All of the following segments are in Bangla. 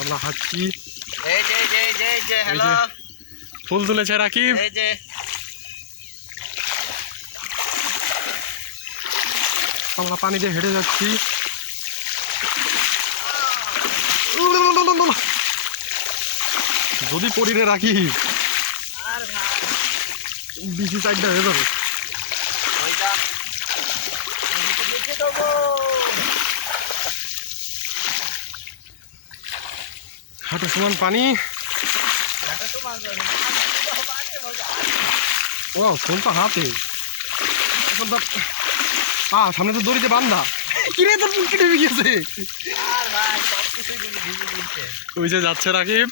আমরা হাঁটছি এই যে যে যে যে হ্যালো ফুল তুলেছে রাকিব। এই যে। আমরা পানি দিয়ে হেঁটে যাচ্ছি। যদি পরিরে রাখি বিসি সাইডটা হয়ে যাবে। হাঁটু সমান পানি। ও তো হাতে। আ সামনে তো দড়িতে বান্ধা। কিরে তোর ভিজে দিচ্ছে ওই যে যাচ্ছে রাকিব।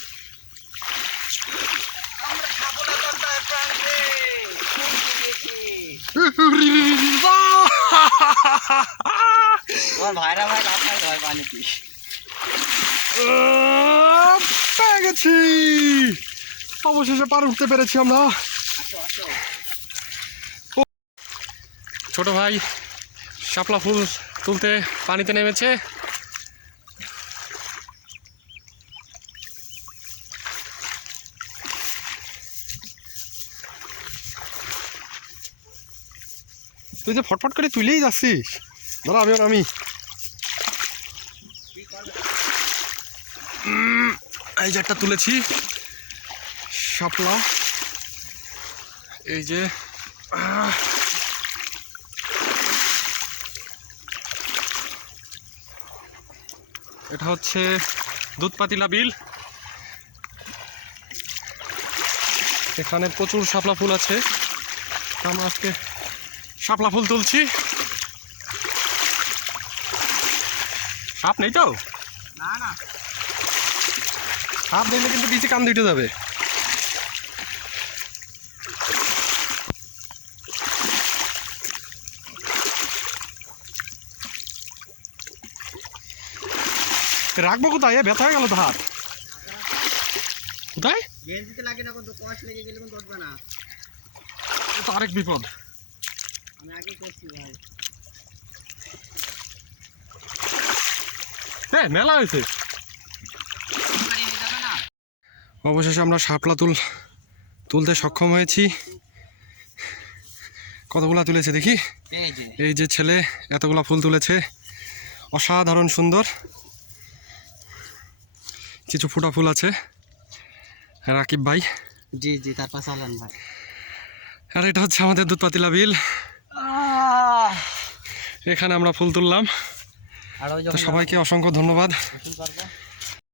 ভাইরা ভাই লাভ খাই ভাই পানি পেয়ে গেছি অবশেষে পার উঠতে পেরেছি আমরা। ছোট ভাই, শাপলা ফুল তুলতে পানিতে নেমেছে। তুই যে ফটফট করে তুলেই যাচ্ছিস। ধরো আমি আমি। যে একটা তুলেছি। শাপলা। এই যে এটা হচ্ছে দুধ পাতিলা বিল। এখানে প্রচুর শাপলা ফুল আছে। আমরা আজকে শাপলা ফুল তুলছি। সাপ নেই তো? না না। সাপ দেখলে কিন্তু পিছিয়ে কান দুইটা যাবে। রাখব কোথায়? ব্যথা হয়ে গেল তো হাত। কোথায়? গেঞ্জিতে লাগে না কিন্তু কষ লেগে গেলে কিন্তু উঠবে না। তো আরেক বিপদ। আমি আগে করছি ভাই। এ মেলা হয়েছে পানি হয়ে যাবে না অবশেষে আমরা শাপলা তুল তুলতে সক্ষম হয়েছি। কতগুলা তুলেছে দেখি? এই যে। ছেলে এতগুলা ফুল তুলেছে। অসাধারণ সুন্দর। কিছু ফুটা ফুল আছে। রাকিব ভাই। জি জি তারপর চালান ভাই। আর এটা হচ্ছে আমাদের দুধ পাতিলা বিল। এখানে আমরা ফুল তুললাম। সবাইকে অসংখ্য ধন্যবাদ।